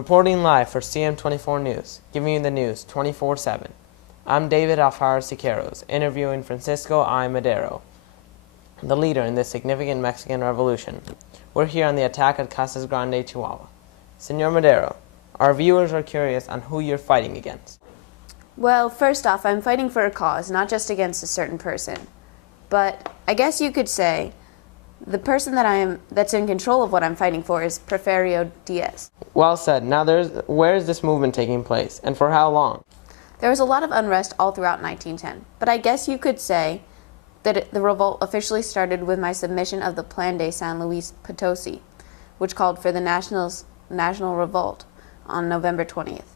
Reporting live for CM24 News, giving you the news 24/7. I'm David Alfaro Siqueiros, interviewing Francisco I. Madero, the leader in this significant Mexican revolution. We're here on the attack at Casas Grande, Chihuahua. Senor Madero, our viewers are curious on who you're fighting against. Well, first off, I'm fighting for a cause, not just against a certain person. But I guess you could say the person that's in control of what I'm fighting for is Porfirio Diaz. Well said. Now, where is this movement taking place, and for how long? There was a lot of unrest all throughout 1910, but I guess you could say that the revolt officially started with my submission of the Plan de San Luis Potosi, which called for the national revolt on November 20th.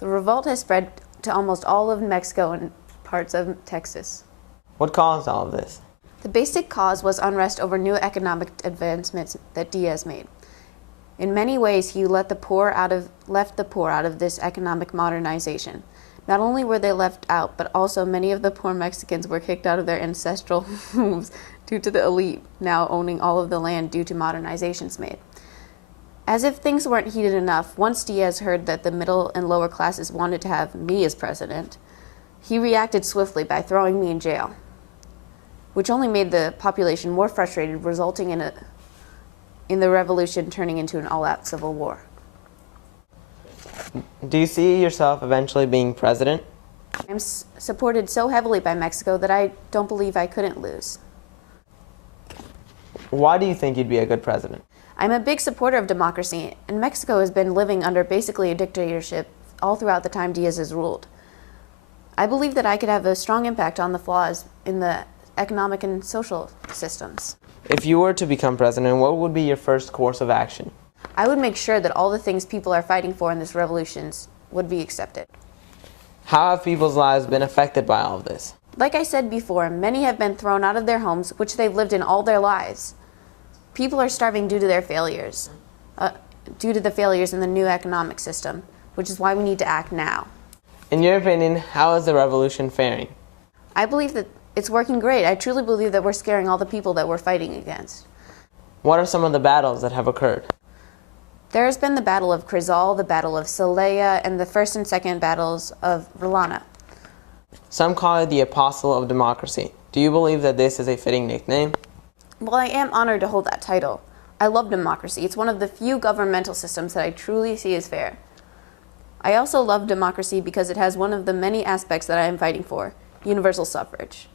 The revolt has spread to almost all of Mexico and parts of Texas. What caused all of this? The basic cause was unrest over new economic advancements that Diaz made. In many ways, he left the poor out of this economic modernization. Not only were they left out, but also many of the poor Mexicans were kicked out of their ancestral homes due to the elite now owning all of the land due to modernizations made. As if things weren't heated enough, once Diaz heard that the middle and lower classes wanted to have me as president, he reacted swiftly by throwing me in jail, which only made the population more frustrated, resulting in the revolution turning into an all-out civil war. Do you see yourself eventually being president? I'm supported so heavily by Mexico that I don't believe I couldn't lose. Why do you think you'd be a good president? I'm a big supporter of democracy, and Mexico has been living under basically a dictatorship all throughout the time Diaz has ruled. I believe that I could have a strong impact on the flaws in the economic and social systems. If you were to become president, what would be your first course of action? I would make sure that all the things people are fighting for in this revolution would be accepted. How have people's lives been affected by all of this? Like I said before, many have been thrown out of their homes, which they've lived in all their lives. People are starving due to their failures, due to the failures in the new economic system, which is why we need to act now. In your opinion, how is the revolution faring? I believe that it's working great. I truly believe that we're scaring all the people that we're fighting against. What are some of the battles that have occurred? There has been the Battle of Crizal, the Battle of Celaya, and the first and second battles of Rolana. Some call you the Apostle of Democracy. Do you believe that this is a fitting nickname? Well, I am honored to hold that title. I love democracy. It's one of the few governmental systems that I truly see as fair. I also love democracy because it has one of the many aspects that I am fighting for, universal suffrage.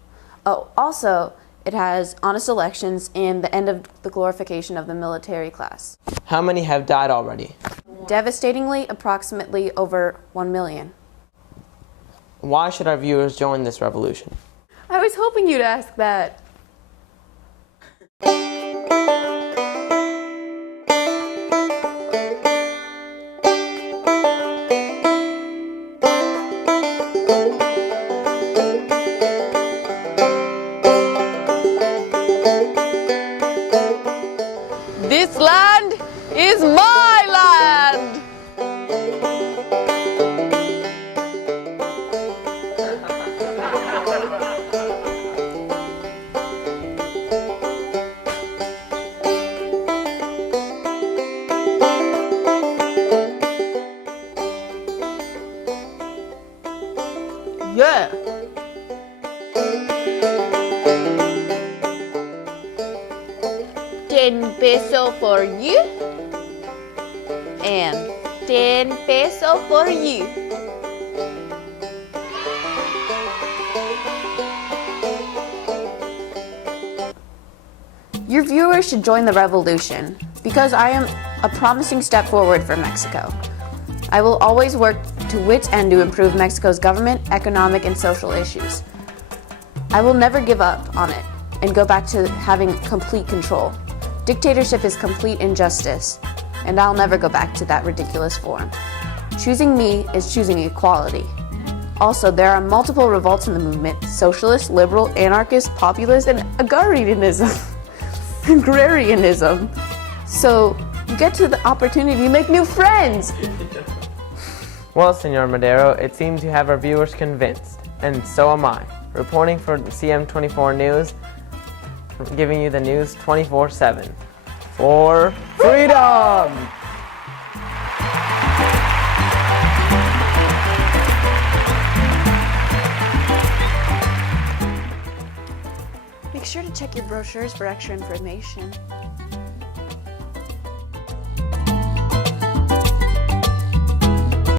Oh, also, it has honest elections and the end of the glorification of the military class. How many have died already? Devastatingly, approximately over 1 million. Why should our viewers join this revolution? I was hoping you'd ask that. This land is my land! Yeah! 10 peso for you and 10 peso for you. Your viewers should join the revolution because I am a promising step forward for Mexico. I will always work to wit's end to improve Mexico's government, economic, and social issues. I will never give up on it and go back to having complete control. Dictatorship is complete injustice, and I'll never go back to that ridiculous form. Choosing me is choosing equality. Also, there are multiple revolts in the movement: socialist, liberal, anarchist, populist, and agrarianism. Agrarianism. So you get to the opportunity to make new friends. Well, Senor Madero, it seems you have our viewers convinced, and so am I. Reporting for CM24 News, giving you the news 24/7. For freedom! sure to check your brochures for extra information.